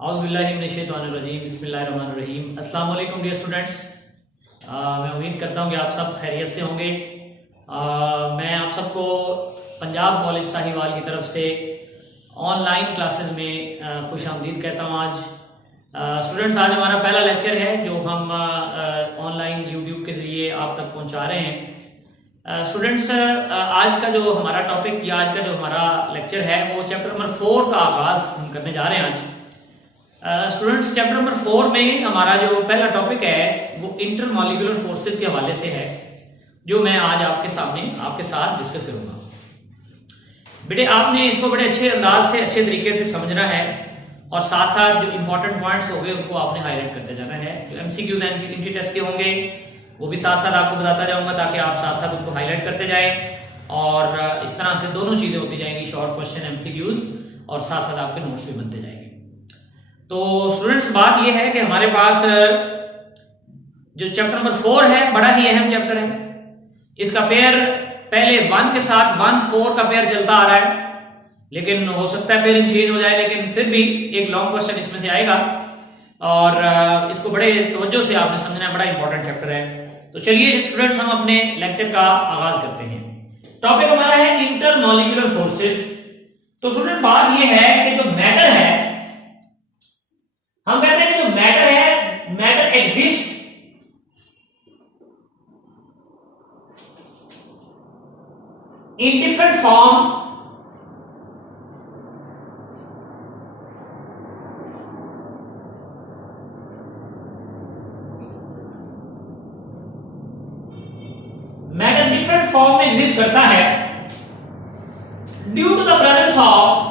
औज़ुबिल्लाहिमिनश्शैतानिर्रजीम बिस्मिल्लाहिर्रहमानिर्रहीम। अस्सलाम वालेकुम डियर स्टूडेंट्स। मैं उम्मीद करता हूँ कि आप सब खैरियत से होंगे। मैं आप सबको पंजाब कॉलेज साहिवाल की तरफ से ऑनलाइन क्लासेस में खुश आमदीद कहता हूँ। आज स्टूडेंट्स आज हमारा पहला लेक्चर है जो हम ऑनलाइन यूट्यूब के ज़रिए आप तक पहुँचा रहे हैं। स्टूडेंट्स आज का जो हमारा टॉपिक या आज का जो हमारा लेक्चर है वो चैप्टर नंबर 4 का आगाज़ हम करने जा रहे हैं आज। स्टूडेंट्स चैप्टर नंबर 4 में हमारा जो पहला टॉपिक है वो इंटरमॉलिक्यूलर फोर्सेस के हवाले से है, जो मैं आज आपके साथ डिस्कस करूंगा। बेटे आपने इसको बड़े अच्छे अंदाज से अच्छे तरीके से समझना है और साथ साथ जो इंपॉर्टेंट पॉइंट्स होंगे उनको आपने हाईलाइट करते जाना है। जो एमसीक्यूज एंटी टेस्ट के होंगे वो भी साथ साथ आपको बताता जाऊंगा ताकि आप साथ साथ उनको हाईलाइट करते जाएं और इस तरह से दोनों चीजें होती जाएंगी, शॉर्ट क्वेश्चन एमसीक्यूज और साथ साथ आपके नोट्स भी बनते जाएंगे। तो स्टूडेंट्स बात यह है कि हमारे पास जो चैप्टर नंबर 4 है बड़ा ही अहम चैप्टर है। इसका पेयर पहले 1 के साथ 1-4 का पेयर चलता आ रहा है, लेकिन हो सकता है पेयरिंग चेंज हो जाए, लेकिन फिर भी एक लॉन्ग क्वेश्चन इसमें से आएगा और इसको बड़े तवज्जो से आपने समझना है, बड़ा इंपॉर्टेंट चैप्टर है। तो चलिए स्टूडेंट्स हम अपने लेक्चर का आगाज करते हैं। टॉपिक हमारा है इंटरमॉलिक्यूलर फोर्सेस। तो स्टूडेंट बात यह है कि जो मैटर है, हम कहते हैं कि जो मैटर है, matter exist in different forms matter different form में एग्जिस्ट करता है due to the presence of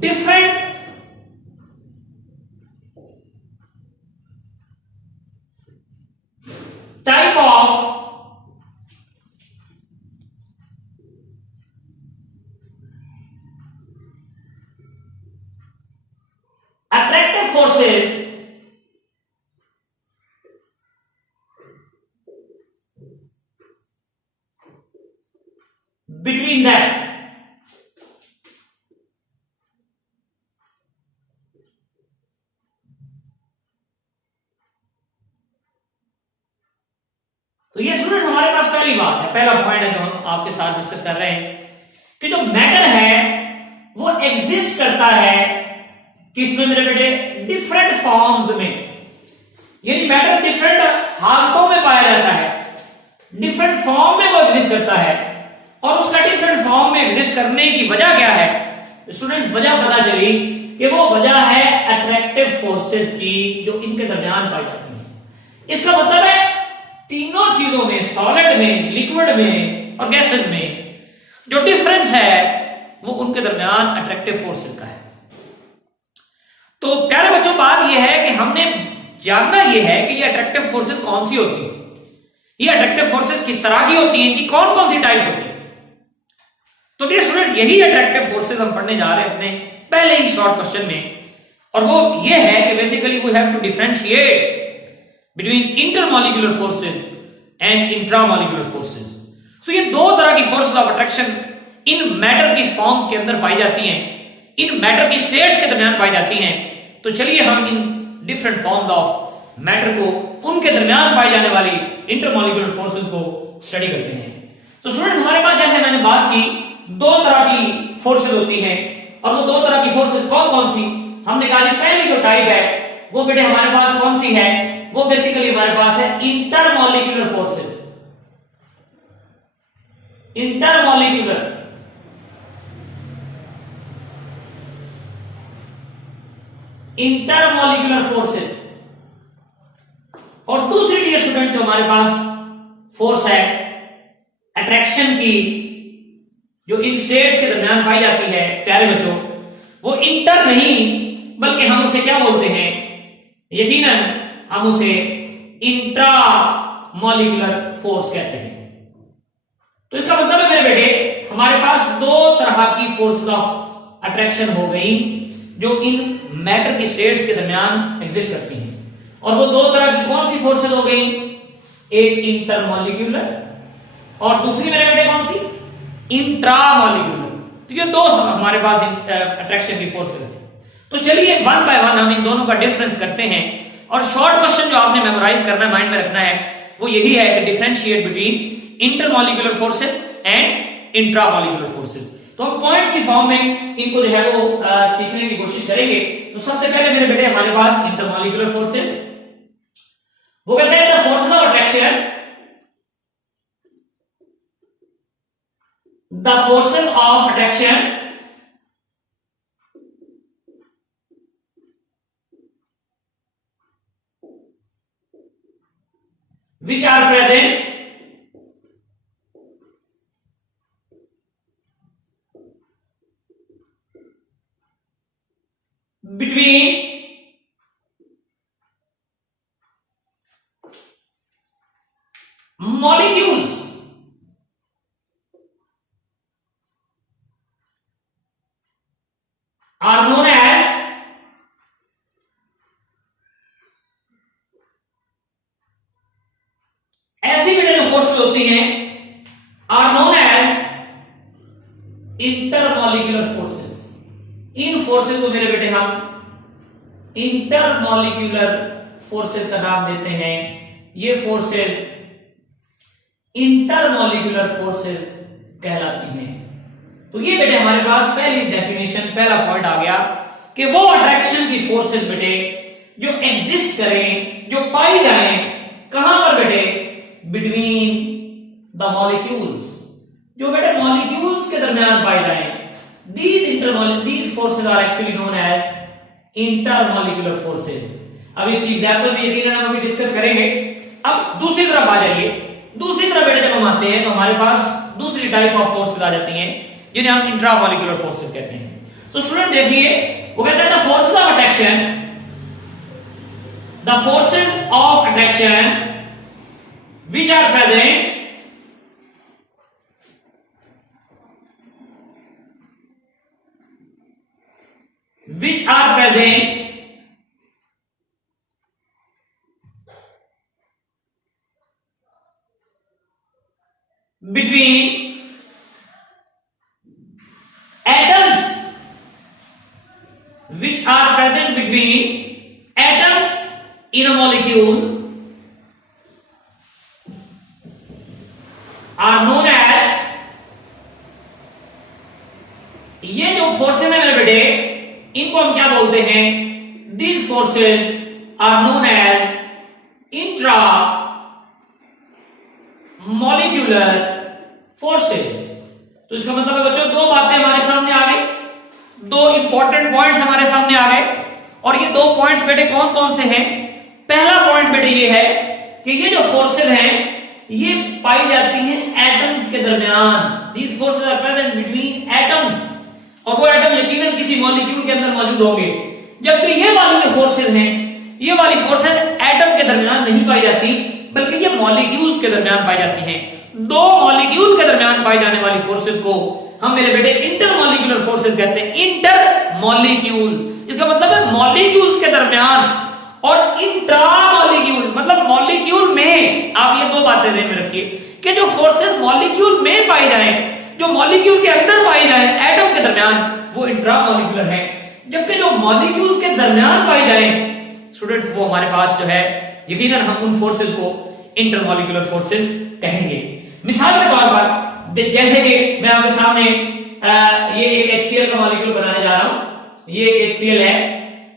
different type of attractive forces between them। तो ये स्टूडेंट हमारे पास पहली बात है, पहला पॉइंट है जो हम आपके साथ डिस्कस कर रहे हैं कि जो मैटर है वो एग्जिस्ट करता है किसमें मेरे बेटे, डिफरेंट फॉर्म्स में। यानी मैटर डिफरेंट हालतों में पाया जाता है, डिफरेंट फॉर्म में वो एग्जिस्ट करता है। और उसका डिफरेंट फॉर्म में एग्जिस्ट करने की वजह क्या है स्टूडेंट्स? वजह पता चली कि वो वजह है अट्रैक्टिव फोर्सेस की जो इनके दरमियान पाई जाती है। इसका मतलब है तीनों चीजों में, सॉलिड में, लिक्विड में और गैसेस में जो डिफरेंस है वो उनके दरमियान अट्रैक्टिव फोर्सेस का है। तो प्यारे बच्चों बात यह है कि हमने जानना यह है कि ये अट्रैक्टिव फोर्सेस कौन सी होती है, ये अट्रैक्टिव फोर्सेस किस तरह की होती हैं, कि कौन कौन सी टाइप होती है। तो डियर स्टूडेंट्स यही अट्रैक्टिव फोर्सेस हम पढ़ने जा रहे हैं अपने पहले ही शॉर्ट क्वेश्चन में, और वो ये है कि basically we have to differentiate between intermolecular forces and intramolecular forces. So ये दो तरह की forces of attraction in matter की फॉर्म्स के अंदर पाई जाती हैं, इन मैटर की स्टेट्स के दरमियान पाई जाती हैं। तो चलिए हम इन डिफरेंट फॉर्म्स ऑफ मैटर को, उनके दरमियान पाई जाने वाली इंटरमॉलिक्यूलर फोर्सेस को स्टडी करते हैं। तो स्टूडेंट्स हमारे पास जैसे मैंने बात की दो तरह की फोर्सेस होती हैं, और वो दो तरह की फोर्सेस कौन कौन सी? हमने कहा पहली जो टाइप है वो बेटे हमारे पास कौन सी है? वो बेसिकली हमारे पास है इंटरमॉलिक्यूलर फोर्सेस। Intermolecular forces. और दूसरी डियर स्टूडेंट जो हमारे पास फोर्स है अट्रैक्शन की, जो इन स्टेट्स के दरमियान पाई जाती है प्यारे बच्चों, वो इंटर नहीं बल्कि हम उसे क्या बोलते हैं? यकीनन हम उसे इंट्रा मॉलिक्यूलर फोर्स कहते हैं। तो इसका मतलब है मेरे बेटे हमारे पास दो तरह की फोर्स ऑफ अट्रैक्शन हो गई। जो इन मैटर की स्टेट्स के दरमियान एग्जिस्ट करती हैं। और वो दो तरह की कौन सी फोर्सेज हो गई, एक इंटरमॉलिक्यूलर और दूसरी मेरे बेटे कौन सी, इंट्रामॉलिक्यूलर। तो ये दो हमारे पास अट्रैक्शन की फोर्सेज है। तो चलिए वन बाय वन हम इन दोनों का डिफरेंस करते हैं। और शॉर्ट क्वेश्चन जो आपने मेमोराइज करना है, माइंड में रखना है, वो यही है कि differentiate between intermolecular forces and intramolecular forces. तो हम पॉइंट्स की फॉर्म में इनको जो है वो सीखने की कोशिश करेंगे। तो सबसे पहले मेरे बेटे हमारे पास इंटरमॉलिक्यूलर फोर्सेस, वो कहते हैं the forces of attraction, the forces of attraction which are present between molecules are known as ऐसी बेटे जो फोर्सेस होती हैं are known as intermolecular forces. इन फोर्सेस को मेरे बेटे हम इंटरमॉलिक्यूलर फोर्सेस का नाम देते हैं। ये फोर्सेस इंटरमॉलिक्यूलर फोर्सेस कहलाती हैं। तो ये बेटे हमारे पास पहली डेफिनेशन, पहला पॉइंट आ गया कि वो अट्रैक्शन की फोर्सेस बेटे जो एग्जिस्ट करें, जो पाई जाए, कहां पर बेटे, बिटवीन द मॉलिक्यूल्स, जो बेटे मॉलिक्यूल्स के दरमियान पाई जाए। These forces are actually known as intermolecular forces. अब इसकी एग्जांपल भी यकीनन हम अभी डिस्कस करेंगे। अब दूसरी तरफ आ जाइए। दूसरी तरफ बेटे जब हम आते हैं तो हमारे पास दूसरी टाइप ऑफ फोर्सेस आ जाती हैं जिन्हें हम इंट्रामॉलिक्यूलर फोर्सेस कहते हैं। तो स्टूडेंट देखिए, वो कहता है the forces of attraction, the forces of attraction which are present between atoms, which are present between atoms in a molecule are known as, ये जो फोर्सेस है मेरे बेटे, इनको हम क्या बोलते हैं, these forces are known as intra molecular forces. तो इसका मतलब है बच्चों दो बातें हमारे सामने आ गई, दो इंपॉर्टेंट पॉइंट्स हमारे सामने आ गए। और ये दो पॉइंट्स बेटे कौन कौन से हैं? पहला पॉइंट बेटे ये है कि ये जो फोर्सेस हैं ये पाई जाती हैं एटम्स के दरमियान। These forces are present between atoms, और वो एटम यकीनन किसी मॉलिक्यूल के अंदर मौजूद होंगे। जबकि ये वाली जो फोर्सेस हैं, ये वाली फोर्सेस एटम के दरमियान नहीं पाई जाती, बल्कि ये मॉलिक्यूल्स के दरमियान पाई जाती हैं। दो मॉलिक्यूल के दरमियान पाई जाने वाली फोर्सेस को हम मेरे बेटे इंटरमॉलिक्यूलर फोर्सेस कहते हैं। इंटर मॉलिक्यूल, इसका मतलब है मॉलिक्यूल्स के दरमियान, और इंट्रामॉलिक्यूल मतलब मॉलिक्यूल में। आप ये दो बातें ध्यान में रखिए कि जो फोर्सेस मॉलिक्यूल में पाई जाए, जो मॉलिक्यूल के अंदर पाई जाए एटम के दरमियान, वो इंट्रामॉलिक्यूलर है। जबकि जो मॉलिक्यूल के दरमियान पाई जाए स्टूडेंट्स, वो हमारे पास जो है यकीनन हम उन फोर्सेस को इंटरमॉलिक्यूलर फोर्सेस कहेंगे। मिसाल के तौर पर जैसे कि मैं आपके सामने ये एक HCl का मॉलिक्यूल बनाने जा रहा हूं। ये एक HCl है,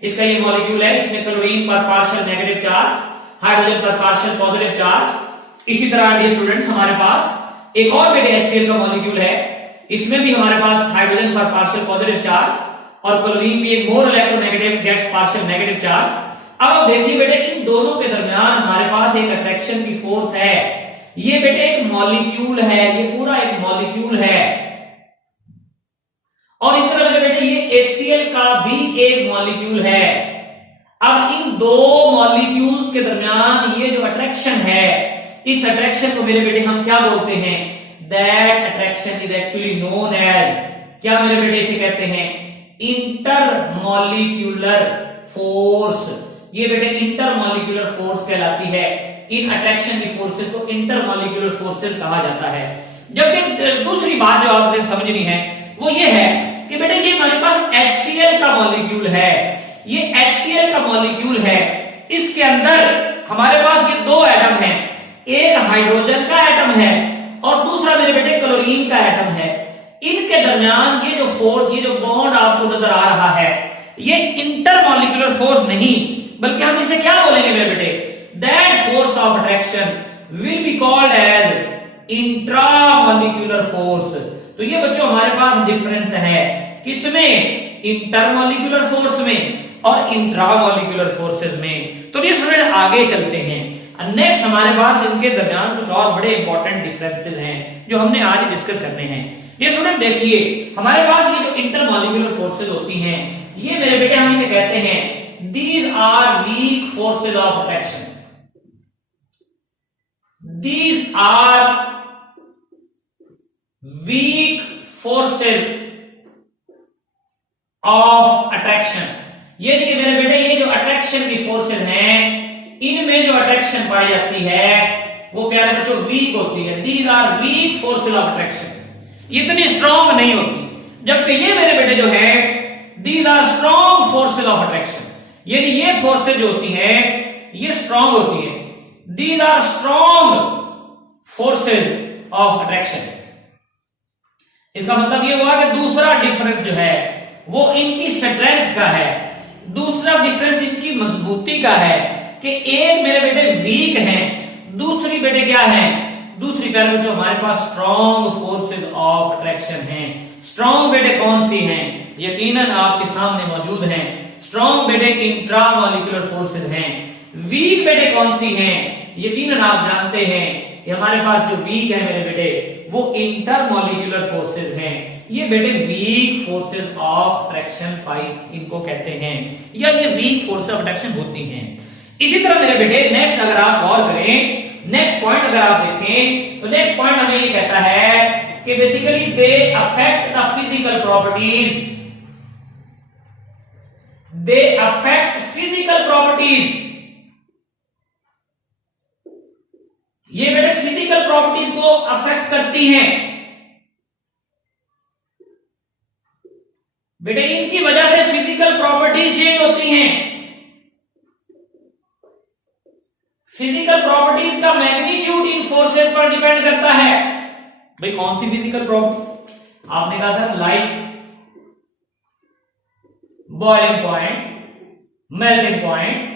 इसका ये मॉलिक्यूल है, इसमें क्लोरीन पर पार्शियल नेगेटिव चार्ज, हाइड्रोजन पर पार्शियल पॉजिटिव चार्ज। इसी तरह डियर स्टूडेंट्स हमारे पास एक और बेटे HCl का मॉलिक्यूल है, इसमें भी हमारे पास हाइड्रोजन पर पार्शियल पॉजिटिव चार्ज और क्लोरीन भी एक more electronegative gets partial negative charge. अब देखिए बेटे इन दोनों के दरमियान हमारे पास एक अट्रैक्शन की फोर्स है। ये बेटे एक मॉलिक्यूल है, ये पूरा एक मॉलिक्यूल है, और इस तरह बेटे ये HCl का भी एक मॉलिक्यूल है। अब इन दो मॉलिक्यूल्स के दरमियान ये जो अट्रैक्शन है, इस अट्रैक्शन को मेरे बेटे हम क्या बोलते हैं? That attraction is actually known as, क्या मेरे बेटे इसे कहते हैं? Intermolecular force. ये बेटे इंटरमॉलिक्यूलर फोर्स कहलाती है। इन अट्रैक्शन की फोर्सेस को इंटरमॉलिक्यूलर फोर्सेस कहा जाता है। जबकि दूसरी बात जो आपने समझनी है वो ये है कि बेटे ये हमारे पास HCl का मॉलिक्यूल है। ये HCl का मॉलिक्यूल है, इसके अंदर हमारे पास ये दो एटम हैं, एक हाइड्रोजन का एटम है और दूसरा मेरे बेटे क्लोरीन का एटम है। इनके दरमियान ये जो फोर्स, ये जो बॉन्ड आपको नजर आ रहा है, ये इंटरमॉलिक्यूलर फोर्स नहीं बल्कि हम इसे क्या बोलेंगे मेरे बेटे, that force of attraction will be called as intramolecular force. तो ये बच्चों हमारे पास डिफरेंस है किसमें, इंटरमॉलिक्यूलर फोर्स में और इंट्रामॉलिक्यूलर फोर्सेस में। तो ये स्टूडेंट आगे चलते हैं। नेक्स्ट हमारे पास इनके दरमियान कुछ और बड़े इंपॉर्टेंट डिफरेंसेस हैं जो हमने आज डिस्कस करने हैं। ये स्टूडेंट देखिए, हमारे पास ये जो इंटरमॉलिक्यूलर फोर्सेस होती हैं, ये मेरे बेटे हम इन्हें कहते हैं these are weak forces of attraction. These are weak forces of attraction. ये देखिए मेरे बेटे, ये जो अट्रैक्शन की फोर्सेस हैं, इनमें जो अट्रैक्शन पाई जाती है वो प्यारे बच्चों वीक होती है। These are weak forces of attraction, इतनी स्ट्रॉन्ग नहीं होती। जबकि ये मेरे बेटे जो है these are strong forces of attraction, यानी ये फोर्सेस जो होती हैं ये स्ट्रॉन्ग होती है। These are strong forces of attraction. इसका मतलब ये हुआ कि दूसरा डिफरेंस जो है वो इनकी स्ट्रेंथ का है, दूसरा डिफरेंस इनकी मजबूती का है कि एक मेरे बेटे वीक हैं, दूसरी बेटे क्या है, दूसरी प्यारे बच्चों हमारे पास स्ट्रॉन्ग फोर्सेस ऑफ अट्रैक्शन हैं। स्ट्रॉन्ग बेटे कौन सी हैं, यकीनन आपके सामने मौजूद हैं। स्ट्रॉन्ग बेटे इंट्रामॉलिक्यूलर फोर्सेस हैं। वीक बेटे कौन सी हैं, यकीनन आप जानते हैं कि हमारे पास जो वीक है मेरे बेटे वो इंटरमॉलिक्यूलर फोर्सेस हैं। ये बेटे week forces of attraction fight इनको कहते हैं, या ये वीक फोर्सेस ऑफ अट्रैक्शन होती हैं। इसी तरह मेरे बेटे नेक्स्ट अगर आप गौर करें, नेक्स्ट पॉइंट अगर आप देखें तो नेक्स्ट पॉइंट हमें ये कहता है कि basically they affect the physical properties. They affect physical properties. ये बेटे फिजिकल प्रॉपर्टीज को अफेक्ट करती हैं। बेटे इनकी वजह से फिजिकल प्रॉपर्टीज चेंज होती हैं। फिजिकल प्रॉपर्टीज का मैग्नीट्यूड इन फोर्सेस पर डिपेंड करता है। भाई कौन सी फिजिकल प्रॉपर्टीज, आपने कहा sir like boiling point, melting point.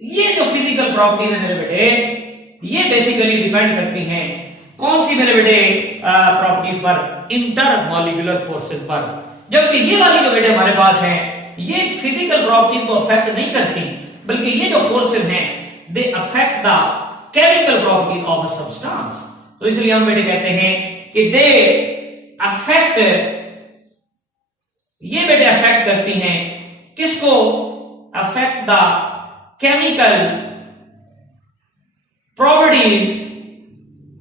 ये जो फिजिकल प्रॉपर्टीज है मेरे बेटे ये बेसिकली डिपेंड करती हैं कौन सी मेरे बेटे प्रॉपर्टीज पर, इंटरमॉलिक्यूलर फोर्सेस पर। जबकि ये वाली जो बेटे हमारे पास है ये फिजिकल प्रॉपर्टीज को अफेक्ट नहीं करती, बल्कि ये जो फोर्सेस हैं they affect the chemical properties of a substance. तो इसलिए हम बेटे कहते हैं कि दे अफेक्ट, ये बेटे अफेक्ट करती हैं किसको, affect the chemical properties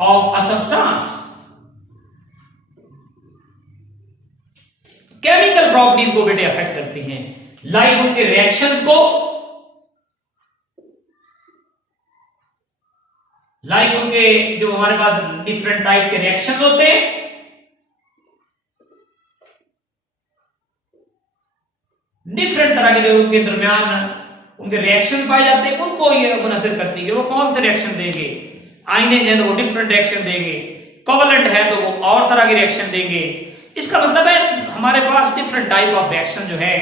of a substance. Chemical properties को बेटे अफेक्ट करती हैं, लाइक उनके रिएक्शन को, लाइक उनके जो हमारे पास डिफरेंट टाइप के रिएक्शन होते हैं, डिफरेंट तरह के जो उनके दरमियान उनके रिएक्शन पाए जाते हैं, उनको ये मुनसर करती है कि वो कौन से रिएक्शन देंगे। आईने हैं तो वो डिफरेंट रिएक्शन देंगे, कोवलेंट है तो वो और तरह के रिएक्शन देंगे। इसका मतलब है हमारे पास डिफरेंट टाइप ऑफ रिएक्शन जो है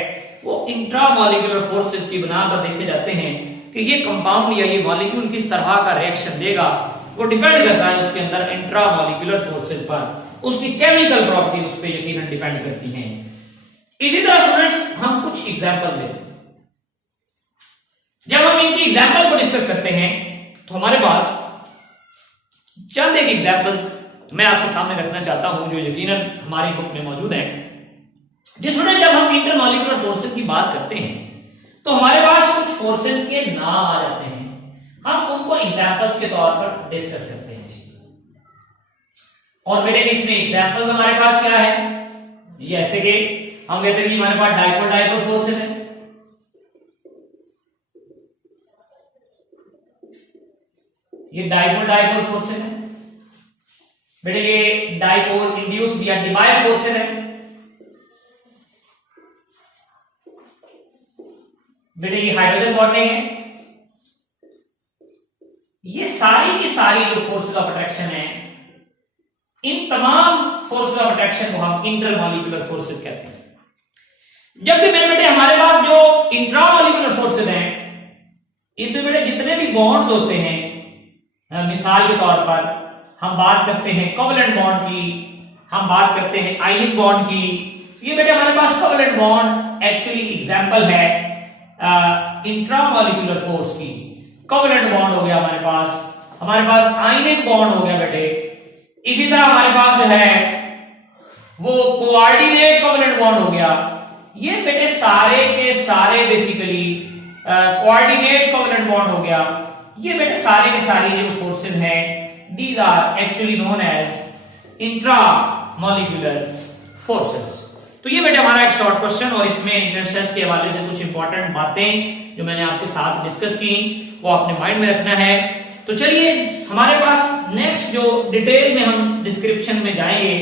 वो इंट्रामॉलिक्यूलर फोर्सेस की बुनियाद पर देखे जाते हैं कि ये कंपाउंड या ये मॉलिक्यूल किस तरह का रिएक्शन देगा। वो डिपेंड करता है उसके अंदर इंट्रामॉलिक्यूलर फोर्सेस पर, उसकी केमिकल प्रॉपर्टीज उस पर यकीनन डिपेंड करती हैं। इसी तरह स्टूडेंट्स हम कुछ एग्जांपल लेते हैं। जब हम इनकी एग्जांपल को डिस्कस करते हैं तो हमारे पास चंद एक एग्जांपल्स मैं आपके सामने रखना चाहता हूं जो यकीनन हमारी बुक में मौजूद है। स्टूडेंट जब हम इंटरमॉलिक्यूलर फोर्सेस की बात करते हैं तो हमारे पास कुछ फोर्सेस के नाम आ जाते हैं, हम उनको एग्जांपल्स के तौर पर डिस्कस करते हैं। और बेटे इसमें एग्जांपल्स हमारे पास क्या है, जैसे कि हम कहते हैं कि हमारे पास डाइपोल डाइपोल फोर्सेज है, ये डाइपोल डाइपोल फोर्सेज है बेटे, ये डाइपोल इंड्यूस्ड या डिवाइड फोर्सेज है बेटे, ये हाइड्रोजन बॉन्डिंग है। ये सारी की सारी जो फोर्सेज ऑफ अट्रैक्शन है, इन तमाम फोर्सेज ऑफ अट्रैक्शन को हम इंटरमॉलिक्यूलर फोर्सेज कहते हैं। जब भी मेरे बेटे हमारे पास जो इंट्रामॉलिक्यूलर फोर्सेज हैं, इसमें बेटे जितने भी बॉन्ड होते हैं, मिसाल के तौर पर हम बात करते हैं कोवलेंट बॉन्ड की, हम बात करते हैं आयनिक बॉन्ड की। ये बेटे हमारे पास कोवलेंट बॉन्ड एक्चुअली एग्जांपल है इंट्रामॉलिक्यूलर फोर्स की। कोवलेंट बॉन्ड हो गया हमारे पास आयनिक बॉन्ड हो गया बेटे। इसी तरह हमारे पास जो है वो कोऑर्डिनेट कोवलेंट बॉन्ड हो गया। ये बेटे सारे के सारे बेसिकली कोऑर्डिनेट कोवलेंट बॉन्ड हो गया। ये बेटे सारे के सारे जो फोर्सेस हैं, these are actually known as intramolecular forces. तो ये बेटे हमारा एक शॉर्ट क्वेश्चन, और इसमें इंटरसेप्ट के हवाले से कुछ इंपॉर्टेंट बातें जो मैंने आपके साथ डिस्कस की वो आपने माइंड में रखना है। तो चलिए हमारे पास नेक्स्ट जो डिटेल में हम डिस्क्रिप्शन में जाएंगे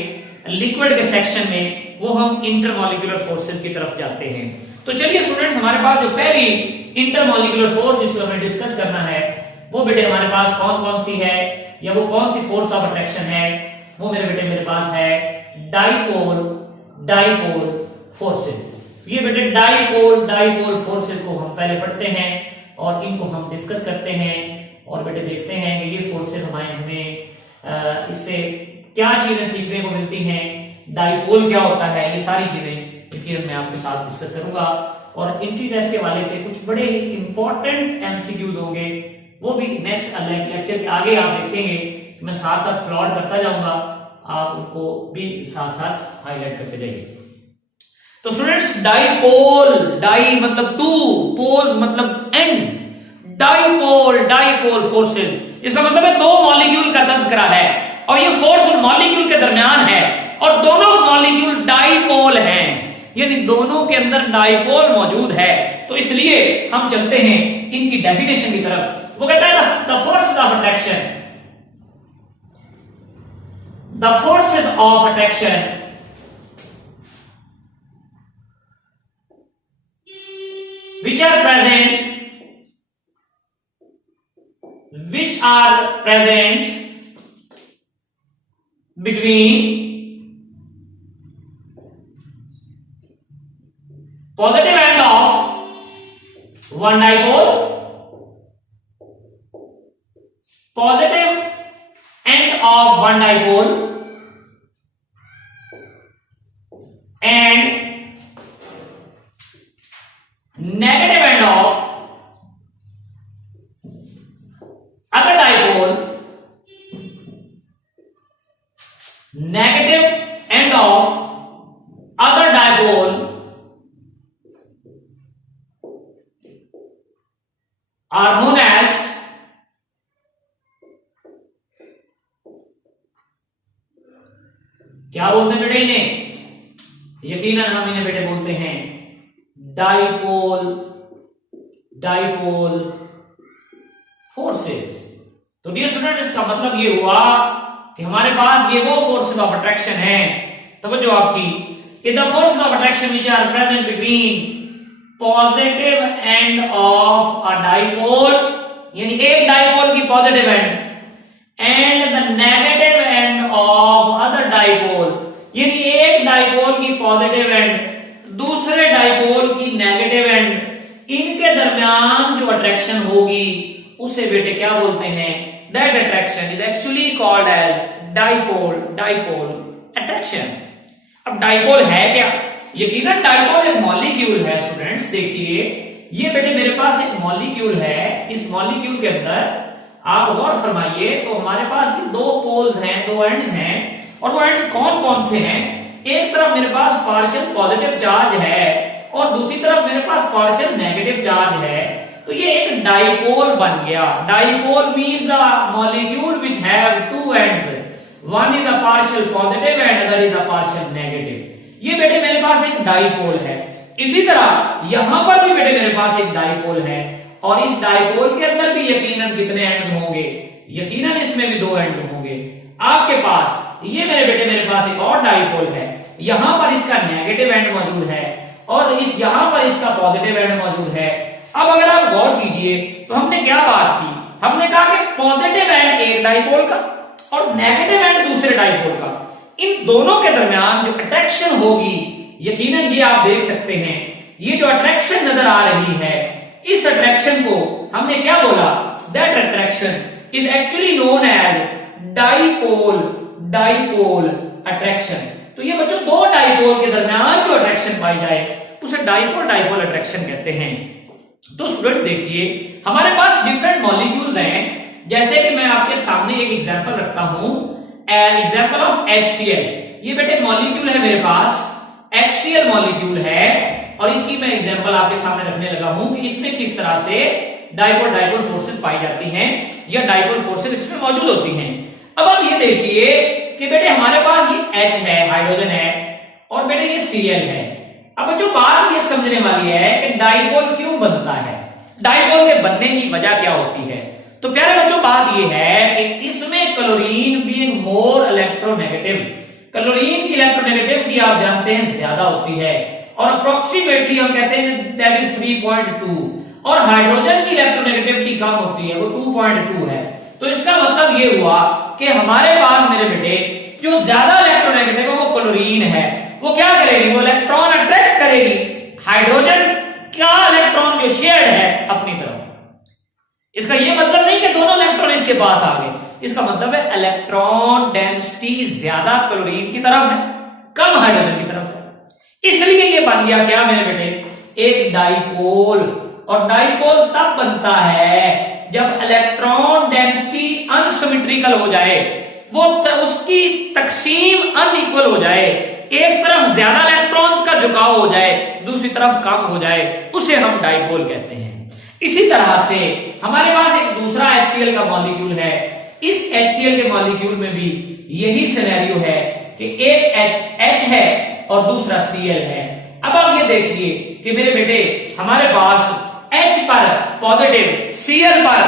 लिक्विड के सेक्शन में, वो हम इंटरमॉलिक्यूलर फोर्सेस की तरफ जाते हैं। तो चलिए स्टूडेंट्स, हमारे पास जो पहली इंटरमॉलिक्यूलर फोर्स जिसको हमें डिस्कस करना है वो बेटे हमारे पास कौन कौन सी है, या वो कौन सी फोर्स ऑफ अट्रैक्शन है, वो मेरे पास है डाइपोल डाइपोल फोर्सेस। ये बेटे डाइपोल डाइपोल फोर्सेस को हम पहले पढ़ते हैं और इनको हम डिस्कस करते हैं, और बेटे देखते हैं कि ये फोर्सेस हमें इससे क्या चीजें सीखने को मिलती हैं, डाइपोल क्या होता है, ये सारी चीजें इनकी मैं आपके साथ डिस्कस करूंगा। और इंट्री टेस्ट के वाले से कुछ बड़े ही इंपॉर्टेंट एमसीक्यूज होंगे, वो भी नेक्स्ट लेक्चर के आगे आप देखेंगे। मैं साथ साथ फ्लॉट करता जाऊंगा, आप उनको भी साथ साथ हाईलाइट करते जाइए। तो स्टूडेंट्स, डाइपोल, डाई मतलब टू, पोल मतलब एंड्स, डाइपोल डाइपोल फोर्सेस, इसका मतलब है दो मॉलिक्यूल का तस्करा है, और ये फोर्स उन मॉलिक्यूल के दरमियान है, और दोनों मॉलिक्यूल डाइपोल हैं, यानी दोनों के अंदर डाइपोल मौजूद है। तो इसलिए हम चलते हैं इनकी डेफिनेशन की तरफ। वो कहता है the force of attraction, the forces of attraction which are present between positive end of one dipole, positive end of one dipole, and negative end of other dipole, negative end of other dipole are known as क्या बोलते हैं बेटे इन्हें? यकीनन हम इन्हें बेटे बोलते हैं डाइपोल डाइपोल फोर्सेस। तो डियर स्टूडेंट, इसका मतलब ये हुआ कि हमारे पास ये वो फोर्सेस ऑफ अट्रैक्शन है, तवज्जो आपकी, कि the forces of attraction which are present between positive end of a dipole, यानी एक डाइपोल की positive end, and the negative end of other dipole, यानी एक डाइपोल की पॉजिटिव एंड दूसरे डाइपोल की नेगेटिव एंड, इनके दरमियान जो अट्रैक्शन होगी उसे बेटे क्या बोलते हैं? That attraction is actually called as dipole dipole attraction. अब डाइपोल है क्या? यकीनन डाइपोल एक मॉलिक्यूल है स्टूडेंट्स। देखिए ये बेटे मेरे पास एक मॉलिक्यूल है, इस मॉलिक्यूल के अंदर आप गौर फरमाइए तो हमारे पास दो पोल्स हैं, दो एंड्स हैं, और वो एंड्स कौन कौन से हैं? एक तरफ मेरे पास पार्शियल पॉजिटिव चार्ज है और दूसरी तरफ मेरे पास पार्शियल नेगेटिव चार्ज है। तो ये एक डाइपोल बन गया। Dipole means the molecule which have two ends, one is the partial positive and other is the partial negative. ये बेटे मेरे पास एक डाइपोल है, इसी तरह यहां पर भी बेटे मेरे पास एक डाइपोल है, और इस डाइपोल के अंदर भी यकीनन कितने एंड होंगे, यकीनन इसमें भी 2 एंड होंगे। आपके पास ये मेरे पास एक और डाइपोल है, यहां पर इसका नेगेटिव एंड मौजूद है और यहां पर इसका पॉजिटिव एंड मौजूद है। अब अगर आप गौर कीजिए तो हमने क्या बात की, हमने कहा कि पॉजिटिव एंड एक डाइपोल का और नेगेटिव एंड दूसरे डाइपोल का, इन दोनों के दरमियान जो अट्रैक्शन होगी, यकीनन ये आप देख सकते हैं, ये जो अट्रैक्शन नजर आ रही है, इस अट्रैक्शन को हमने क्या बोला, that attraction is actually known as dipole attraction. तो ये बच्चों 2 डाइपोल के दरमियान जो अट्रैक्शन पाई जाए उसे डाइपोल अट्रैक्शन कहते हैं। तो स्टूडेंट देखिए, हमारे पास डिफरेंट मॉलिक्यूल्स हैं, जैसे कि मैं आपके सामने एक एग्जांपल रखता हूं, एन एग्जांपल ऑफ HCl। ये बेटे मॉलिक्यूल है मेरे पास, HCl मॉलिक्यूल है, और इसकी मैं एग्जांपल आपके सामने रखने लगा हूं कि इसमें किस तरह से डाइपोल फोर्सेस पाई जाती हैं या डाइपोल फोर्सेस इसमें मौजूद होती हैं। अब आप ये देखिए कि बेटे हमारे पास ये H है, हाइड्रोजन है, और बेटे ये Cl है। अब जो बात ये समझने वाली है कि डाइपोल क्यों बनता है, डाइपोल के बनने की वजह क्या होती है। तो प्यारे बच्चों बात ये है कि इसमें chlorine being more electronegative, chlorine की इलेक्ट्रोनेगेटिविटी आप जानते हैं ज्यादा होती है, और अप्रोक्सीमेटली हम कहते हैं दैट इज 3.2, और हाइड्रोजन की इलेक्ट्रोनेगेटिविटी कम होती है, वो 2.2 है। तो इसका मतलब ये हुआ कि हमारे पास मेरे बेटे जो ज्यादा इलेक्ट्रोनेगेटिव है वो क्लोरीन है, वो क्या करेगी, वो इलेक्ट्रॉन अट्रैक्ट करेगी हाइड्रोजन का इलेक्ट्रॉन जो शेयर्ड है अपनी तरफ। इसका ये मतलब नहीं कि दोनों इलेक्ट्रॉन इसके पास आ गए, इसका मतलब है इलेक्ट्रॉन डेंसिटी ज्यादा क्लोरीन की तरफ है, कम हाइड्रोजन की तरफ है, इसलिए ये बन गया क्या मेरे बेटे, एक डाइपोल। और डाइपोल तब बनता है जब इलेक्ट्रॉन डेंसिटी अनसिमेट्रिकल हो जाए, वो उसकी तकसीम अनइक्वल हो जाए, एक तरफ ज्यादा इलेक्ट्रॉन्स का झुकाव हो जाए, दूसरी तरफ कम हो जाए, उसे हम डाइपोल कहते हैं। इसी तरह से हमारे पास एक दूसरा HCl का मॉलिक्यूल है, इस HCl के मॉलिक्यूल में भी यही सिनेरियो है कि एक H है और दूसरा Cl है। अब आप ये देखिए कि मेरे बेटे हमारे पास H पर पॉजिटिव, Cl पर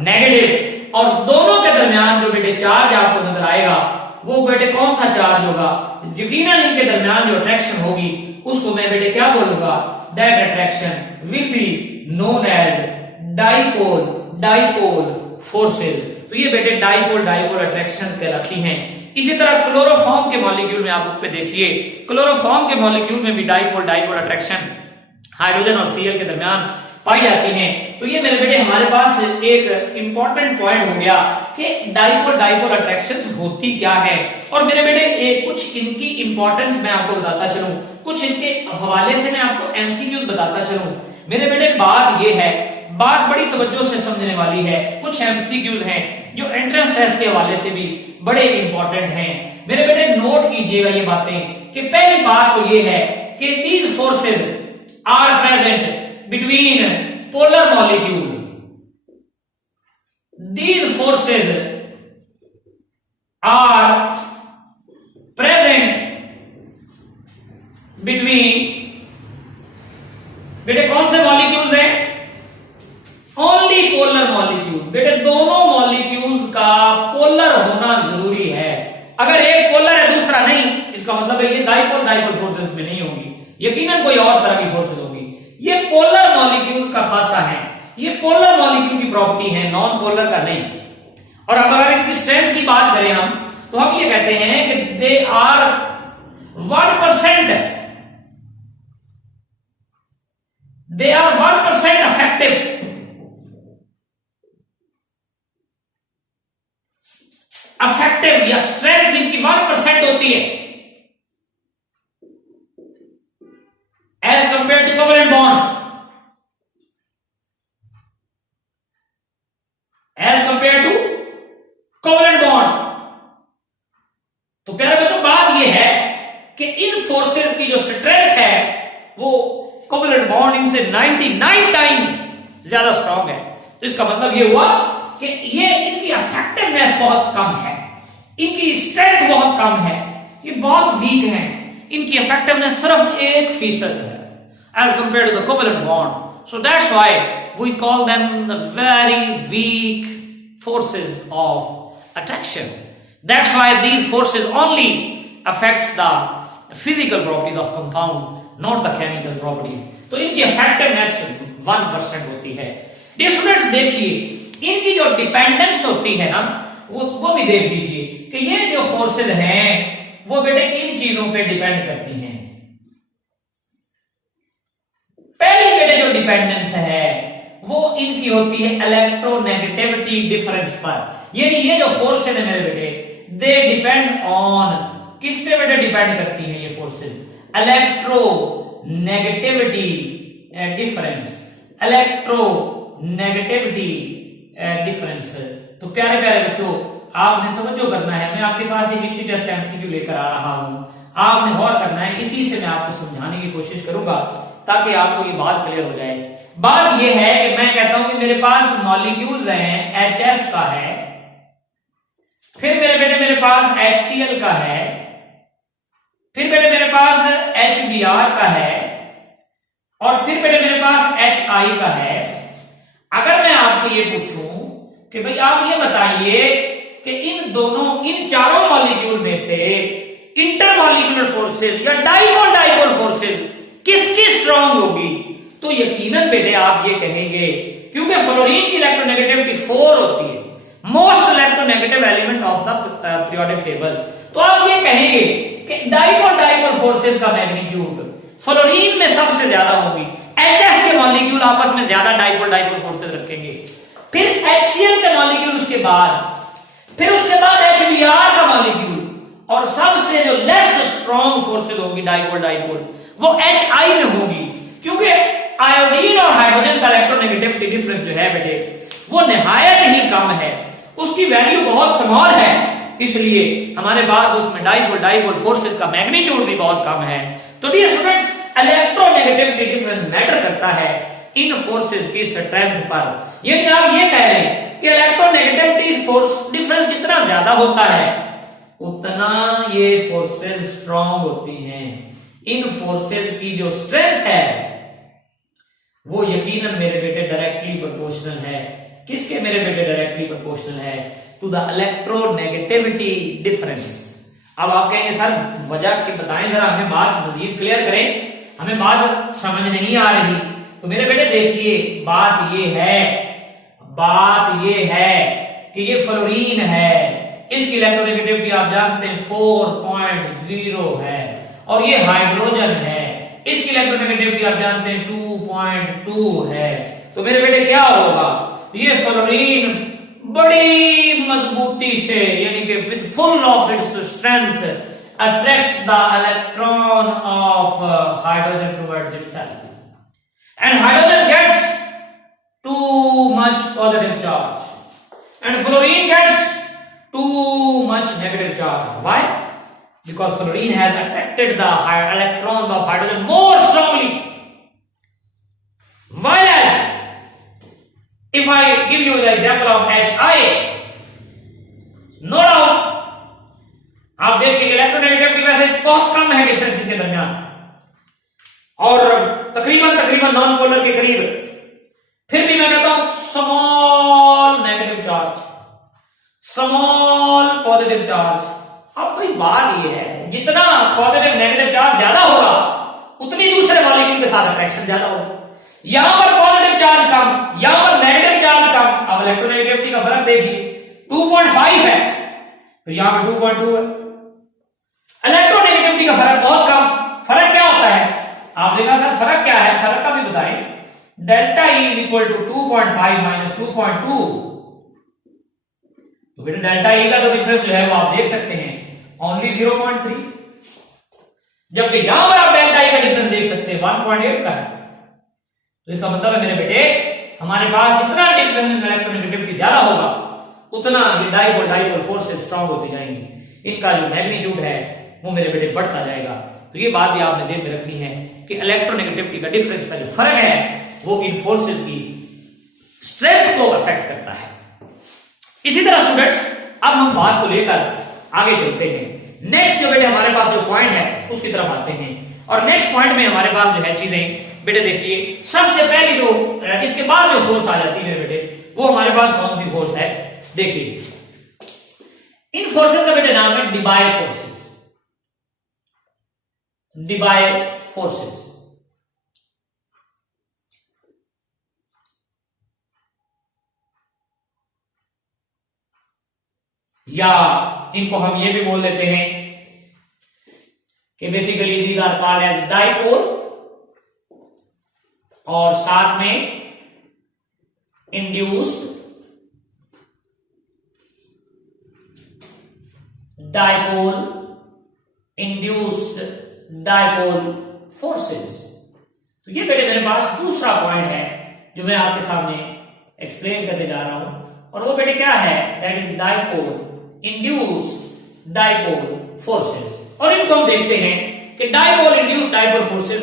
नेगेटिव, और दोनों के दरमियान जो बेटे चार्ज आपको नजर आएगा वो बेटे कौन सा चार्ज होगा, यकीनन इनके दरमियान जो अट्रैक्शन होगी उसको मैं बेटे क्या बोलूंगा, that attraction will be known as dipole forces. तो ये बेटे डाइपोल अट्रैक्शन कहलाती हैं। इसी तरह क्लोरोफॉर्म के मॉलिक्यूल में आप उस पे देखिए, क्लोरोफॉर्म के मॉलिक्यूल में भी डाइपोल अट्रैक्शन हाइड्रोजन और Cl के दरमियान पाई जाती हैं। तो ये मेरे बेटे हमारे पास एक इंपॉर्टेंट पॉइंट हो गया कि डाइपोल अट्रैक्शन होती क्या है। और मेरे बेटे कुछ इनकी इंपॉर्टेंस मैं आपको बताता चलूं, कुछ इनके हवाले से मैं आपको एमसीक्यू बताता चलूं। मेरे बेटे बात ये है, बात बड़ी तवज्जो से समझने वाली है, कुछ एमसीक्यूज हैं जो एंट्रेंस टेस्ट के हवाले से भी बड़े इंपॉर्टेंट हैं। मेरे बेटे नोट कीजिएगा ये बातें कि पहली बात तो ये है कि these forces are present between polar molecule, these forces are present between, बेटे कौन से मॉलिक्यूल्स हैं, ओनली पोलर मॉलिक्यूल। बेटे दोनों मॉलिक्यूल्स का पोलर होना जरूरी है, अगर एक पोलर है दूसरा नहीं, इसका मतलब है ये डाइपोल फोर्सेस में नहीं होगी, यकीनन कोई और तरह की फोर्सेस होगी। ये पोलर मॉलिक्यूल का खासा है, ये पोलर मॉलिक्यूल की प्रॉपर्टी है, नॉन पोलर का नहीं। और अब अगर इनकी स्ट्रेंथ की बात करें हम, तो हम ये कहते हैं कि they are 1%, they are 1% effective, या स्ट्रेंथ इनकी 1% होती है as compare to covalent bond, as compare to covalent bond. तो प्यारे बच्चों बात यह है कि इन फोर्सेस की जो स्ट्रेंथ है वो कोवेलेंट बॉन्ड इनसे 99 टाइम्स ज्यादा स्ट्रॉन्ग है। तो इसका मतलब ये हुआ कि ये इनकी इफेक्टिवनेस बहुत कम है, इनकी स्ट्रेंथ बहुत कम है, ये बहुत वीक है। इनकी इफेक्टिवनेस सिर्फ 1% है as compare to the covalent bond. So that's why we call them the very weak forces of attraction. That's why these forces only affects the physical properties of compound, not the chemical properties. तो इनकी effectiveness 1% होती है. Dear students, देखिए इनकी जो dependence होती है ना वो भी देख लीजिए कि ये जो फोर्सेज हैं वो बेटे किन चीजों पे डिपेंड करती हैं. पहली बेटे जो डिपेंडेंस है वो इनकी होती है इलेक्ट्रोनेगेटिविटी डिफरेंस पर. यानी ये जो फोर्सेज है मेरे बेटे दे डिपेंड ऑन किस पे बेटे डिपेंड करती हैं ये forces? Electronegativity difference. Electronegativity difference. तो प्यारे प्यारे बच्चों आपने तवज्जो करना है. मैं आपके पास एक यूनिट टेस्ट एमसीक्यू लेकर आ रहा हूं, आपने गौर करना है. इसी से मैं आपको समझाने की कोशिश करूंगा ताकि आपको ये बात क्लियर हो जाए. बात ये है कि मैं कहता हूं कि मेरे पास मॉलिक्यूल्स हैं, HF का है, फिर मेरे पास HCl का है, फिर मेरे पास HBr का है, और फिर मेरे पास HI का है. अगर मैं आपसे ये पूछूं कि भाई आप ये बताइए कि इन चारों मॉलिक्यूल में से इंटरमॉलिक्यूलर फोर्सेज या डाइपोल फोर्सेज किसकी स्ट्रांग होगी, तो यकीनन बेटे आप ये कहेंगे, क्योंकि फ्लोरीन की इलेक्ट्रोनेगेटिविटी 4 होती है, most electronegative element of the periodic table. तो आप ये कहेंगे कि डाइपोल फोर्सेज का मैग्नीट्यूड फ्लोरीन में सबसे ज्यादा होगी. HF के मॉलिक्यूल आपस में ज्यादा डाइपोल फोर्सेज रखेंगे, फिर HCl के मॉलिक्यूल उसके बाद HBr का मॉलिक्यूल, और सबसे जो लेस स्ट्रॉन्ग फोर्सेज होगी डाइपोल वो HI में होगी, क्योंकि आयोडीन और हाइड्रोजन का इलेक्ट्रोनेगेटिविटी डिफरेंस जो है बेटे वो निहायत ही कम है, उसकी वैल्यू बहुत स्मॉल है, इसलिए हमारे पास उसमें डाइपोल फोर्सेज का मैग्नीट्यूड भी बहुत कम है. तो dear students electronegativity difference matter करता है इन फोर्सेज की स्ट्रेंथ पर. यदि आप ये कह रहे हैं कि इलेक्ट्रोनेगेटिविटी फोर्स डिफरेंस जितना ज्यादा होता है उतना ये फोर्सेज स्ट्रॉन्ग होती हैं. इन फोर्सेज की जो स्ट्रेंथ है वो यकीनन मेरे बेटे डायरेक्टली प्रोपोर्शनल है. किसके मेरे बेटे डायरेक्टली प्रोपोर्शनल है? To the electronegativity difference. अब आप कहेंगे सर वजह की बताएं जरा, हमें बात मजीद क्लियर करें, हमें बात समझ नहीं आ रही. तो मेरे बेटे देखिए बात ये है कि ये फ्लोरीन है, इसकी इलेक्ट्रोनेगेटिविटी आप जानते हैं 4.0 है, और ये हाइड्रोजन है, इसकी इलेक्ट्रोनेगेटिविटी आप जानते हैं 2.2 है. तो मेरे बेटे क्या होगा? ये फ्लोरीन बड़ी मजबूती से यानी कि with full of its strength attract the electron of hydrogen towards itself, and hydrogen gets too much positive charge and fluorine gets too much negative charge. Why? Because fluorine has attracted the electrons of hydrogen more strongly. Whereas if I give you the example of HI, no doubt आप देखिए electronegativity वैसे बहुत कम है difference इनके दरमियान, और तकरीबन नॉन पोलर के करीब, फिर भी मैं कहता हूं small negative charge, small positive charge. अब भाई बात ये है जितना पॉजिटिव नेगेटिव चार्ज ज्यादा होगा उतनी दूसरे मॉलिक्यूल के साथ अट्रैक्शन ज्यादा होगा. यहां पर पॉजिटिव चार्ज कम, यहां पर नेगेटिव चार्ज कम. अब इलेक्ट्रोनेगेटिविटी का फर्क देखिए 2.5 है, फिर यहां पर 2.2 है. इलेक्ट्रोनेगेटिविटी का फर्क बहुत कम. फर्क क्या होता है? आप देखा सर फर्क क्या है, फर्क का भी बताएं. Delta E is equal to 2.5 minus 2.2. तो बेटा डेल्टा E का तो डिफरेंस जो है वो आप देख सकते हैं ओनली 0.3, जबकि यहां पर आप डेल्टा E का डिफरेंस देख सकते हैं 1.8 का है. तो इसका मतलब है मेरे बेटे हमारे पास जितना डिफरेंस इलेक्ट्रोनेगेटिविटी ज्यादा होगा उतना ये डाइपोल फोर्सेस स्ट्रांग होती जाएंगी, इनका जो मैग्नीट्यूड है वो मेरे बेटे बढ़ता जाएगा. तो ये बात भी आपने ध्यान में रखनी है कि इलेक्ट्रोनेगेटिविटी का डिफरेंस का जो फर्क है वो इन फोर्सेस की स्ट्रेंथ को अफेक्ट करता है. इसी तरह स्टूडेंट्स अब हम बात को लेकर आगे चलते हैं नेक्स्ट जो बेटे हमारे पास जो पॉइंट है उसकी तरफ आते हैं, और नेक्स्ट पॉइंट में हमारे पास जो है चीजें बेटे देखिए, सबसे पहले जो इसके बाद जो फोर्स आ जाती है मेरे बेटे, वो हमारे पास कौन सी फोर्स है? देखिए, इन फोर्सेस का बेटे नाम है डिबाय फोर्सेस। डिबाय फोर्सेस या इनको हम ये भी बोल देते हैं कि basically these are called as dipole, और साथ में induced dipole, induced dipole forces. तो ये बेटे मेरे पास दूसरा पॉइंट है जो मैं आपके सामने एक्सप्लेन करने जा रहा हूं, और वो बेटे क्या है? That is dipole induced dipole forces. और इनको हम देखते हैं कि dipole induced dipole forces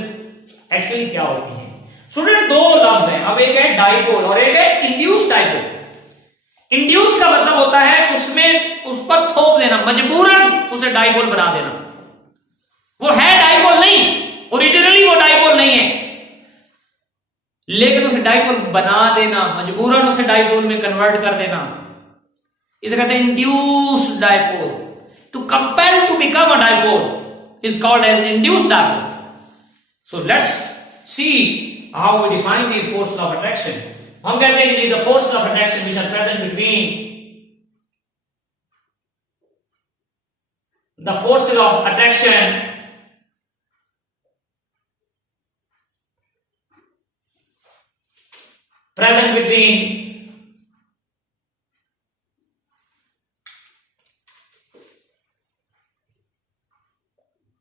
actually क्या होती हैं। स्टूडेंट, दो लफ्ज हैं, अब एक है डाइपोल और एक है इंड्यूस्ड डाइपोल। इंड्यूस का मतलब होता है उसमें उस पर थोप देना, मजबूरन उसे डाइपोल बना देना। वो है डाइपोल नहीं, ओरिजिनली वो डाइपोल नहीं है, लेकिन उसे डाइपोल बना देना, मजबूरन उसे डाइपोल में कन्वर्ट कर देना, इसे कहते हैं induced dipole. To compel to become a dipole is called as induced dipole. So let's see how we define the force of attraction. हम कहते हैं कि the force of attraction which are present between the forces of attraction present between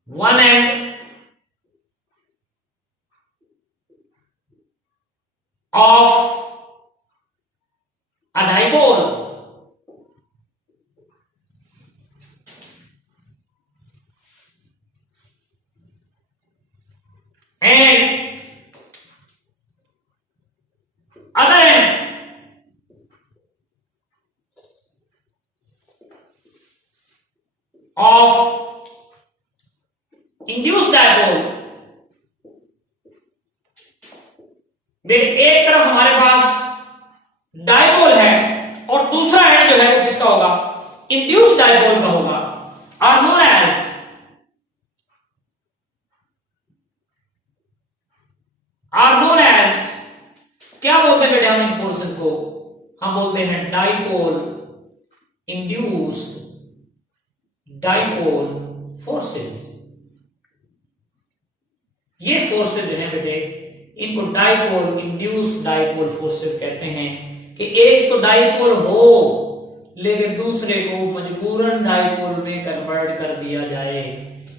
one end of a dipole and other end of induced dipole। एक तरफ हमारे पास dipole है और दूसरा एंड जो है वो किसका होगा? इंड्यूस्ड डाइपोल का होगा, आर नोन एज क्या बोलते हैं बेटे हम इन फोर्सेस को? हम बोलते हैं डाइपोल इंड्यूस्ड डाइपोल फोर्सेस। ये फोर्सेस जो हैं बेटे, इनको डाइपोल इंड्यूस्ड डाइपोल फोर्सेस कहते हैं कि एक तो डाइपोल हो लेकिन दूसरे को मजबूरन डाइपोल में कन्वर्ट कर दिया जाए,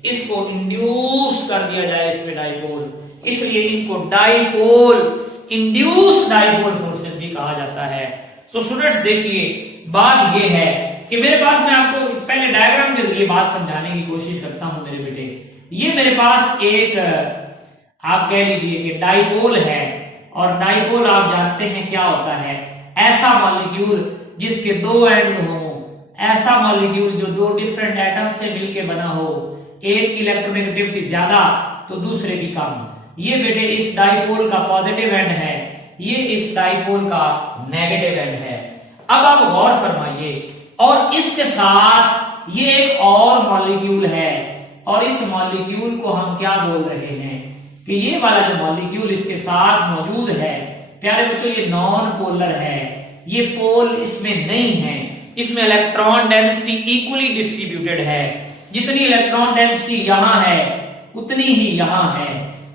इसको इंड्यूस कर दिया जाए इसमें डाइपोल, इसलिए इनको डाइपोल इंड्यूस्ड डाइपोल फोर्सेस भी कहा जाता है। सो स्टूडेंट्स देखिए, बात ये है कि मेरे पास, मैं आपको पहले डायग्राम के जरिए बात समझाने की कोशिश करता हूं मेरे बेटे। ये मेरे पास एक आप कह लीजिए कि डाइपोल है, और डाइपोल आप जानते हैं क्या होता है? ऐसा मॉलिक्यूल जिसके दो एंड हो, ऐसा मॉलिक्यूल जो दो डिफरेंट एटम से मिलकर बना हो, एक की इलेक्ट्रोनेगेटिविटी ज्यादा तो दूसरे की कम। ये बेटे इस डाइपोल का पॉजिटिव एंड है, ये इस डाइपोल का नेगेटिव एंड है। अब आप गौर फरमाइए, और इसके साथ ये एक और मॉलिक्यूल है, और इस मॉलिक्यूल को हम क्या बोल रहे हैं कि ये वाला जो मॉलिक्यूल इसके साथ मौजूद है प्यारे बच्चों, ये नॉन पोलर है, ये पोल इसमें नहीं है, इसमें इलेक्ट्रॉन डेंसिटी इक्वली डिस्ट्रीब्यूटेड है। जितनी इलेक्ट्रॉन डेंसिटी यहां है उतनी ही यहां है,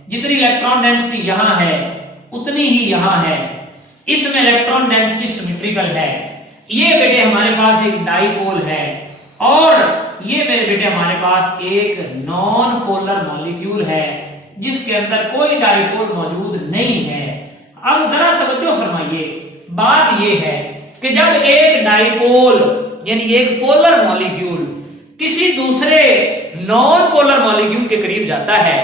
जितनी इलेक्ट्रॉन डेंसिटी यहां है उतनी ही यहां है। इसमें इलेक्ट्रॉन डेंसिटी सिमेट्रिकल है। ये बेटे हमारे पास एक डाइपोल है, और ये मेरे बेटे हमारे पास एक नॉन पोलर मॉलिक्यूल है जिसके अंदर कोई डाइपोल मौजूद नहीं है। अब जरा तवज्जो फरमाइए, बात ये है कि जब एक डाइपोल यानी एक पोलर मॉलिक्यूल किसी दूसरे नॉन पोलर मॉलिक्यूल के करीब जाता है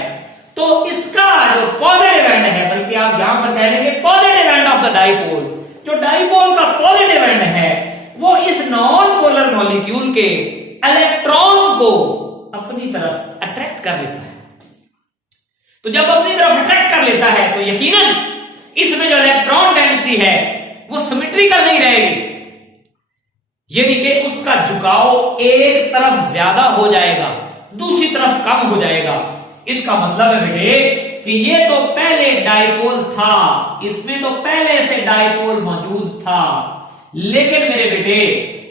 तो इसका जो पॉजिटिव एंड है, बल्कि आप यहां पर कह लेंगे positive end of the dipole, जो डाइपोल का पॉजिटिव एंड है वो इस नॉन पोलर मॉलिक्यूल के इलेक्ट्रॉन्स को अपनी तरफ अट्रैक्ट कर लेता है। तो जब अपनी तरफ अट्रैक्ट कर लेता है तो यकीनन इसमें जो इलेक्ट्रॉन डेंसिटी है वो सिमेट्रिकल नहीं रहेगी, यानी कि उसका झुकाव एक तरफ ज्यादा हो जाएगा, दूसरी तरफ कम हो जाएगा। इसका मतलब है बेटे कि ये तो पहले डाइपोल था, इसमें तो पहले से डाइपोल मौजूद था, लेकिन मेरे बेटे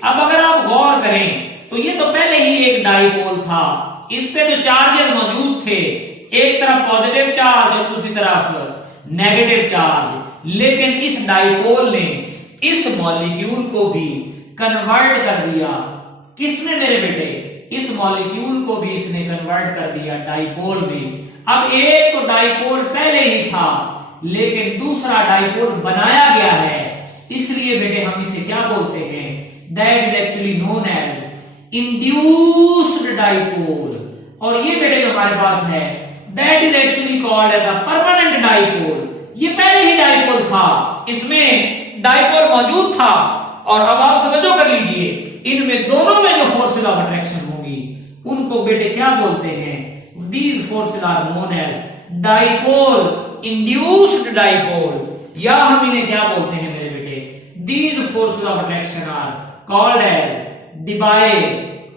अब अगर आप गौर करें तो ये तो पहले ही एक डाइपोल था, इस पे जो चार्जेस मौजूद थे, एक तरफ पॉजिटिव चार्ज और दूसरी तरफ नेगेटिव चार्ज, लेकिन इस डाइपोल ने इस मॉलिक्यूल को भी कन्वर्ट कर दिया। किसने मेरे बेटे? इस मॉलिक्यूल को भी इसने कन्वर्ट कर दिया डाइपोल में। अब एक तो डाइपोल पहले ही था, लेकिन दूसरा डाइपोल बनाया गया है, इसलिए बेटे हम इसे क्या बोलते हैं? That is actually known as induced dipole. और ये बेटे जो हमारे पास है that is actually called as a permanent dipole. ये पहले ही डाइपोल था, इसमें डाइपोल मौजूद था, और अब आप समझो कर लीजिए, इनमें दोनों में जो फोर्सेज ऑफ अट्रैक्शन होगी उनको बेटे क्या बोलते हैं? These forces are known as dipole induced dipole, या हम इन्हें क्या बोलते हैं मेरे बेटे? These forces of attraction are called as Debye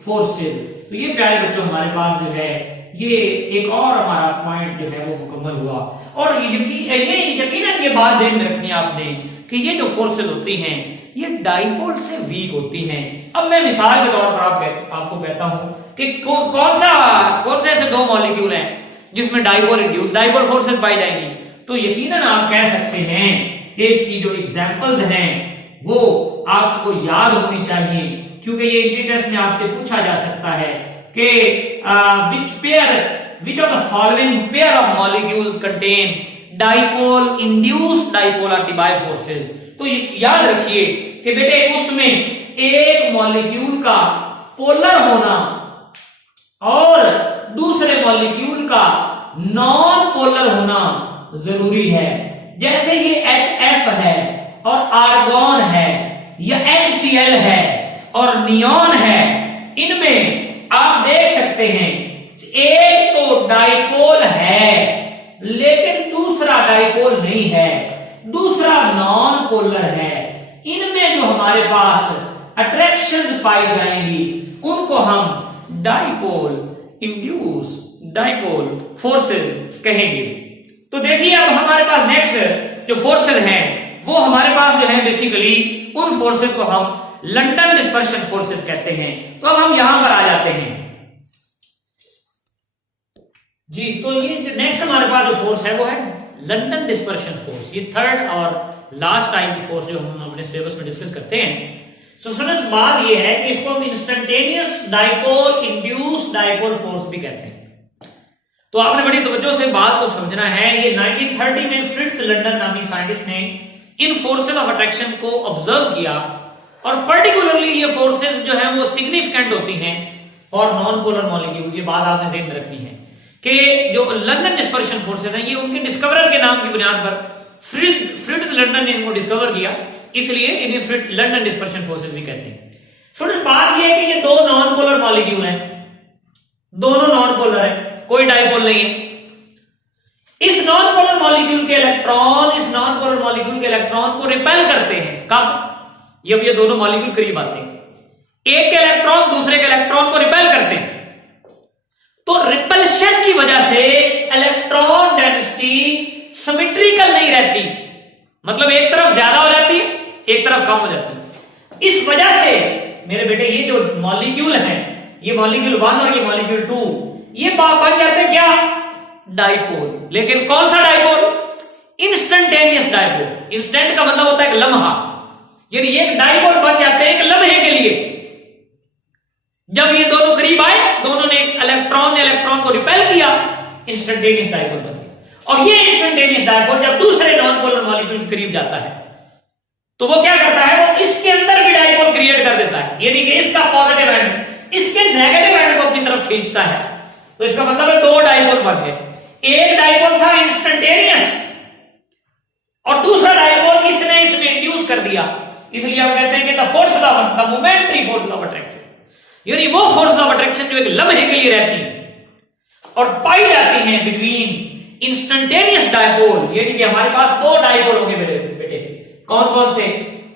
forces. तो ये प्यारे बच्चों हमारे पास जो है ये एक और हमारा पॉइंट जो है वो मुकम्मल हुआ। और यकीनन ये बात ध्यान में रखनी आपने कि ये जो फोर्सेज होती हैं ये डाइपोल से वीक होती हैं। अब मैं मिसाल के तौर पर आपको कहता हूं कि कौन से ऐसे दो मॉलिक्यूल हैं जिसमें डाइपोल इंड्यूस डाइपोल फोर्सेज पाई जाएंगी, तो यकीनन आप कह सकते हैं कि इसकी जो एग्जांपल्स हैं वो आपको याद होनी चाहिए, क्योंकि ये एंट्री टेस्ट में आपसे पूछा जा सकता है कि which of the following pair of molecules contain dipole induced dipole or dibye forces। तो याद रखिए कि बेटे उसमें एक मॉलिक्यूल का पोलर होना और दूसरे मॉलिक्यूल का नॉन पोलर होना जरूरी है। जैसे ये HF है और आर्गॉन है, या HCl है और नियॉन है, इनमें आप देख सकते हैं एक तो डाइपोल है लेकिन दूसरा डाइपोल नहीं है, दूसरा नॉन पोलर है। इनमें जो हमारे पास अट्रैक्शन पाई जाएंगी उनको हम डाइपोल इंड्यूस डाइपोल फोर्सेस कहेंगे। तो देखिए अब हमारे पास नेक्स्ट जो फोर्सेस हैं वो हमारे पास जो है बेसिकली उन फोर्सेस को हम लंदन डिस्पर्शन फोर्सेस कहते हैं। तो अब हम यहां पर आ जाते हैं जी। तो ये जो नेक्स्ट हमारे पास जो फोर्स है वो है लंदन डिस्पर्शन फोर्स। ये थर्ड और लास्ट टाइम की फोर्स जो हम अपने सिलेबस में डिस्कस करते हैं। तो स्टूडेंट्स बात ये है कि इसको हम instantaneous dipole induce dipole force भी कहते हैं। तो आपने बड़ी तवज्जो से बात को समझना है। ये 1930 में फ्रिट्ज लंदन नामी साइंटिस्ट ने इन फोर्सेस ऑफ अट्रैक्शन को ऑब्जर्व किया, और पर्टिकुलरली ये फोर्सेस जो है वो सिग्निफिकेंट होती हैं फॉर नॉन पोलर मॉलिक्यूल। ये बात आपने ध्यान रखनी है कि जो लंदन डिस्पर्शन फोर्सेस हैं ये उनके डिस्कवरर के नाम की बुनियाद पर फ्रिट्ज लंदन ने इनको डिस्कवर किया, इसलिए इन्हें लंदन डिस्पर्शन फोर्सेस भी कहते हैं। स्टूडेंट बात ये है कि ये दो नॉन पोलर मॉलिक्यूल हैं, दोनों नॉन पोलर है, कोई डाइपोल नहीं है। इस नॉन पोलर मॉलिक्यूल के इलेक्ट्रॉन इस नॉन पोलर मॉलिक्यूल के इलेक्ट्रॉन को रिपेल करते हैं। कब? जब ये दोनों मॉलिक्यूल करीब आते हैं, एक के इलेक्ट्रॉन दूसरे के इलेक्ट्रॉन को रिपेल करते हैं। तो रिपल्शन की वजह से इलेक्ट्रॉन डेंसिटी सिमेट्रिकल नहीं रहती, मतलब एक तरफ ज्यादा हो जाती है एक तरफ कम हो जाती है। इस वजह से मेरे बेटे ये जो मॉलिक्यूल है, ये मॉलिक्यूल 1 और ये मॉलिक्यूल 2, ये बन जाते हैं क्या? डाइपोल। लेकिन कौन सा डाइपोल? Instantaneous dipole. इंस्टेंट का मतलब होता है एक लम्हा, यानी ये डाइपोल बन जाते हैं एक लम्हे के लिए। जब ये दोनों करीब आए, दोनों ने इलेक्ट्रॉन को रिपेल किया, इंस्टेंटेनियस डाइपोल बन गया। और ये इंस्टेंटेनियस डाइपोल जब दूसरे नॉन पोलर मॉलिक्यूल के करीब जाता है तो वो क्या करता है? वो इसके अंदर भी डाइपोल क्रिएट कर देता है, यानी कि इसका पॉजिटिव एंड इसके नेगेटिव एंड को अपनी तरफ खींचता है। तो इसका मतलब है दो डाइपोल बन गए। एक डाइपोल था इंस्टेंटेनियस और दूसरा डाइपोल इसने इसमें इंड्यूस कर दिया। इसलिए हम कहते हैं कि the force the momentary force of attraction, यानी वो फोर्स ऑफ अट्रैक्शन जो एक लम्हे के लिए रहती है और पाई जाती हैं बिटवीन इंस्टेंटेनियस डायपोल, यानी कि हमारे पास दो डायपोल होंगे मेरे बेटे। कौन कौन से?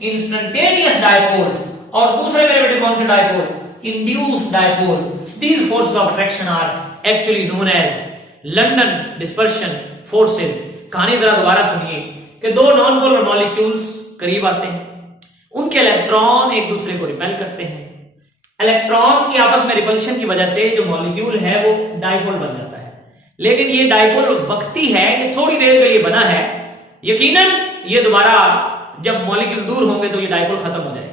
इंस्टेंटेनियस डायपोल, और दूसरे मेरे बेटे कौन से dipole? Induced dipole. These forces of attraction are actually known as London dispersion forces. कहानी जरा दोबारा सुनिए कि दो नॉन पोलर मॉलिक्यूल्स करीब आते हैं, उनके इलेक्ट्रॉन एक दूसरे को रिपेल करते हैं। इलेक्ट्रॉन की आपस में रिपल्शन की वजह से जो मॉलिक्यूल है वो डायपोल बन जाता है, लेकिन ये डायपोल वक्ती है, ये थोड़ी देर के लिए बना है। यकीनन ये दोबारा जब मॉलिक्यूल दूर होंगे तो ये डायपोल खत्म हो जाएगा।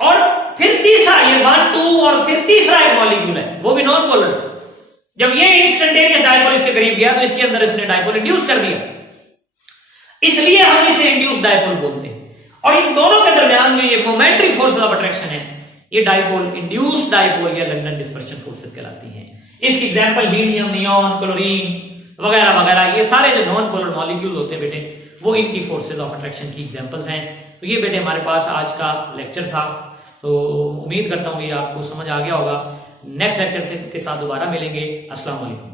और फिर तीसरा, ये 1 2 और फिर तीसरा एक मॉलिक्यूल है, वो भी नॉन पोलर। जब ये इंस्टेंटेनियस डायपोल इसके करीब गया तो इसके अंदर इसने डायपोल इंड्यूस कर दिया, इसलिए हम इसे इंड्यूस डायपोल बोलते हैं। और इन दोनों के दरमियान में ये मोमेंटरी फोर्सेस ऑफ अट्रैक्शन है, ये डायपोल इंड्यूस डायपोल या लंदन डिस्पर्शन फोर्सेस कहलाती हैं। इसकी एग्जांपल हीलियम, नियॉन, क्लोरीन वगैरह वगैरह, ये सारे जो नॉन पोलर मॉलिक्यूल होते हैं बेटे, वो इनकी फोर्सेस ऑफ अट्रैक्शन की एग्जांपल्स हैं। तो ये बेटे हमारे पास आज का लेक्चर था, तो उम्मीद करता हूं ये आपको समझ आ गया होगा। नेक्स्ट लेक्चर के साथ दोबारा मिलेंगे। अस्सलाम वालेकुम।